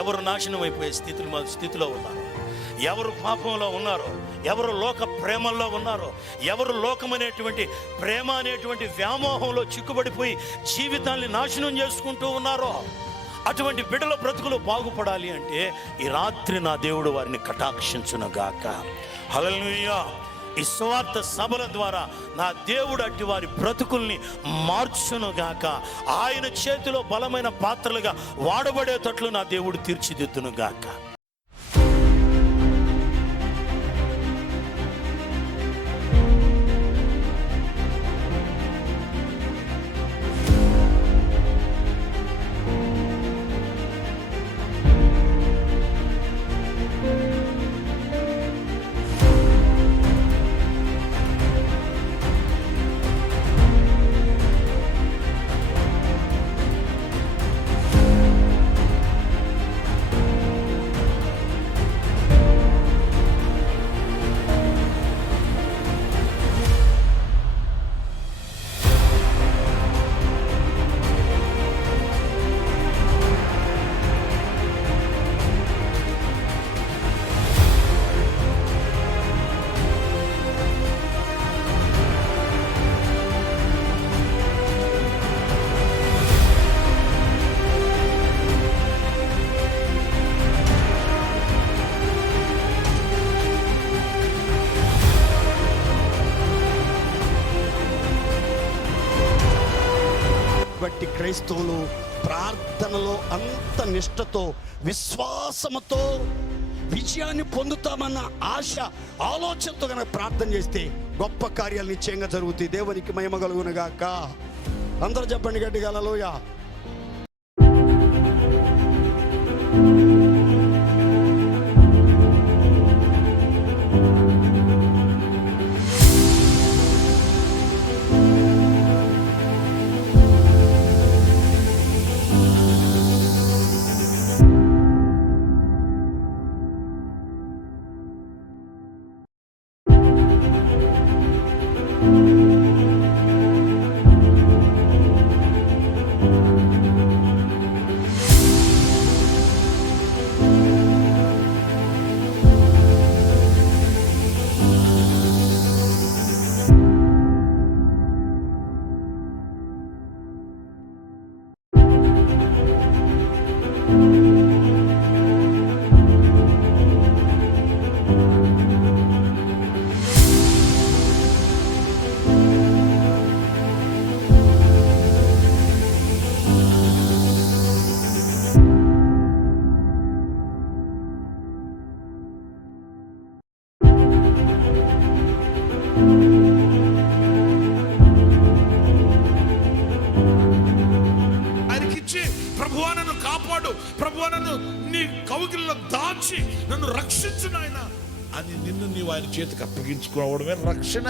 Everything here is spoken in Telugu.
ఎవరు నాశనం అయిపోయే స్థితిలో స్థితిలో ఉన్నారు? ఎవరు పాపంలో ఉన్నారో ఎవరు లోక ప్రేమల్లో ఉన్నారో ఎవరు లోకమనేటువంటి ప్రేమ అనేటువంటి వ్యామోహంలో చిక్కుబడిపోయి జీవితాన్ని నాశనం చేసుకుంటూ ఉన్నారో అటువంటి బిడ్డల బ్రతుకులు బాగుపడాలి అంటే ఈ రాత్రి నా దేవుడు వారిని కటాక్షించునుగాక. హలో ఈ స్వార్థ సభల ద్వారా నా దేవుడు అట్టి వారి బ్రతుకుల్ని మార్చునుగాక ఆయన చేతిలో బలమైన పాత్రలుగా వాడబడేటట్లు నా దేవుడు తీర్చిదిద్దునుగాక గాక. క్రైస్తవులు ప్రార్థనలో అంత నిష్టతో విశ్వాసముతో విజయాన్ని పొందుతామన్న ఆశ ఆలోచనతో కనుక ప్రార్థన చేస్తే గొప్ప కార్యాలు నిశ్చయంగా జరుగుతాయి. దేవునికి మహిమ కలుగునగాక అందరూ చెప్పండి గట్టిగా హల్లెలూయ. ఆయనకిచ్చి ప్రభువా నన్ను కాపాడు. ప్రభువా నన్ను నీ కౌగిల్లో దాచి నన్ను రక్షించు నాయన. అని నిన్ను నీవు ఆయన చేతికి అప్పగించుకోవడమే రక్షణ.